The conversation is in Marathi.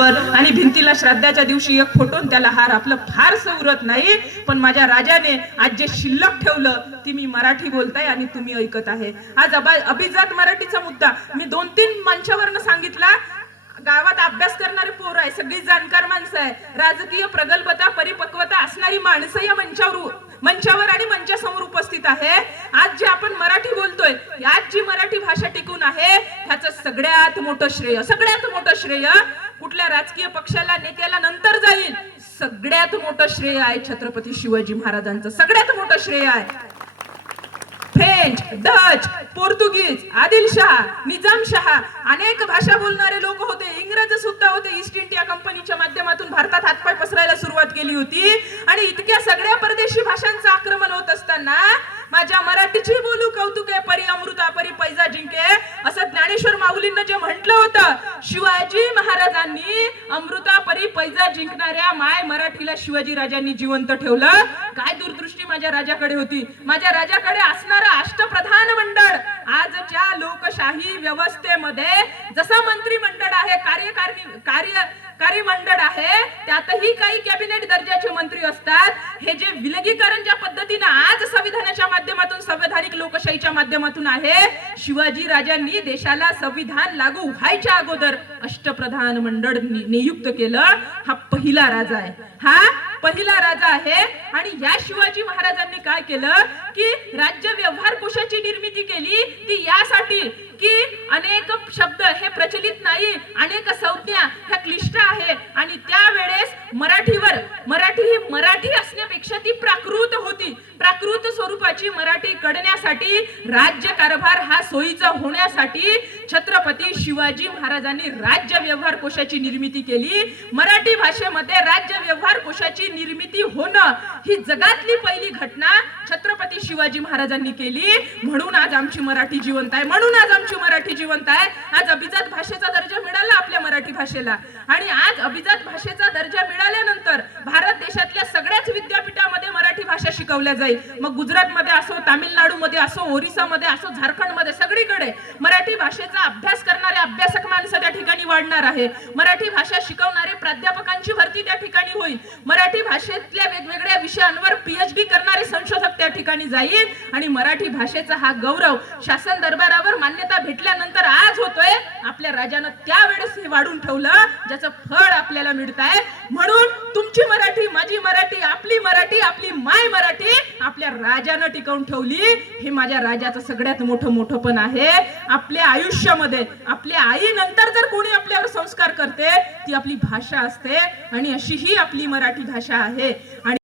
आणि भिंतीला श्राद्धाच्या दिवशी एक फोटो त्याला हार आपलं फारसं उरत नाही, पण माझ्या राजाने आज जे शिल्लक ठेवलं ती मी मराठी बोलताय आणि तुम्ही ऐकत आहे. आज अभिजात मराठीचा मुद्दा मी 2-3 मंचावरनं सांगितला. गावात अभ्यास करणारी पोर आहे, सगळी जाणकार माणसं आहे, राजकीय प्रगल्भता परिपक्वता असणारी माणसं या मंचावर आणि मंचासमोर उपस्थित आहे. आज जे आपण मराठी बोलतोय, आज जी मराठी भाषा टिकून आहे ह्याचं सगळ्यात मोठं श्रेय कुठल्या राजकीय पक्षाला नेत्याला नंतर जाईल. सगळ्यात मोठं श्रेय आहे छत्रपती शिवाजी महाराजांचं. सगळ्यात मोठं श्रेय आहे. फ्रेंच, डच, पोर्तुगीज, आदिलशाह, निजामशाह अनेक भाषा बोलणारे लोक होते, इंग्रज सुद्धा होते. ईस्ट इंडिया कंपनीच्या माध्यमातून भारतात हातपाय पसरायला सुरुवात केली होती आणि इतक्या सगळ्या परदेशी भाषांचं आक्रमण होत असताना माझ्या मराठीची बोलू कौतुके परी अमृता परी पैजा जिंके असं ज्ञानेश्वर माऊलींना जे म्हटलं होतं, शिवाजी महाराजांनी अमृता परी पैजा जिंकणाऱ्या माय मराठीला शिवाजी राजांनी जिवंत ठेवलं. काय दूरदृष्टी माझ्या राजाकडे होती. माझ्या राजाकडे असणारं अष्टप्रधान मंडळ आजच्या लोकशाही व्यवस्थेमध्ये जसं मंत्रिमंडळ आहे, कार्यकारी मंडळ आहे, त्यातही काही कॅबिनेट दर्जाचे मंत्री असतात. हे जे विलगीकरण ज्या पद्धतीने आज संविधानाच्या माध्यमातून संवैधानिक लोकशाहीच्या माध्यमातून आहे, शिवाजी राजांनी देशाला संविधान लागू व्हायच्या अगोदर अष्टप्रधान मंडळ नियुक्त केलं. हा पहिला राजा आहे. आणि या शिवाजी महाराजांनी काय केलं की राज्य व्यवहार कोशाची निर्मिती केली. ती यासाठी की अनेक शब्द हे प्रचलित नाही, अनेक संज्ञा ह्या क्लिष्ट आहे आणि त्यावेळेस मराठी असण्यापेक्षा ती प्राकृत होती. प्राकृत स्वरूपाची मराठी कळण्यासाठी, राज्य कारभार हा सोयीचा होण्यासाठी छत्रपती शिवाजी महाराजांनी राज्य व्यवहार कोशाची निर्मिती केली. मराठी भाषेमध्ये राज्य व्यवहार कोशाची निर्मिती होणं ही जगातली पहिली घटना छत्रपती शिवाजी महाराजांनी केली. म्हणून आज आमची मराठी जिवंत आहे. आज अभिजात भाषेचा दर्जा मिळाला आपल्या मराठी भाषेला आणि आज अभिजात भाषेचा दर्जा मिळाल्यानंतर भारत देशातल्या सगळ्याच विद्यापीठामध्ये मराठी भाषा शिकवल्या जाईल. मग गुजरातमध्ये असो, तामिळनाडूमध्ये असो, ओरिसामध्ये असो, झारखंडमध्ये सगळीकडे मराठी भाषेचा अभ्यास करणारे अभ्यासक माणसं त्या ठिकाणी वाढणार आहे. मराठी भाषा शिकवणारे प्राध्यापकांची भरती त्या ठिकाणी होईल. मराठी भाषेतल्या वेगवेगळ्या विषयांवर पीएचडी करणारे संशोधक त्या ठिकाणी जाईल आणि मराठी भाषेचा हा गौरव शासन दरबारावर मान्यता भेटल्यानंतर आज होतोय. आपल्या राजानं त्यावेळेस हे वाढून ठेवलं, ज्याचं फळ आपल्याला मिळत आहे. म्हणून तुमची मराठी, माझी मराठी, आपली माय मराठी आपल्या राजानं टिकवून ठेवली. हे माझ्या राजाचं सगळ्यात मोठं पण आहे. आपल्या आयुष्यामध्ये आपल्या आई नंतर जर कोणी आपल्यावर संस्कार करते ती आपली भाषा असते आणि अशी ही आपली मराठी भाषा आहे. आणि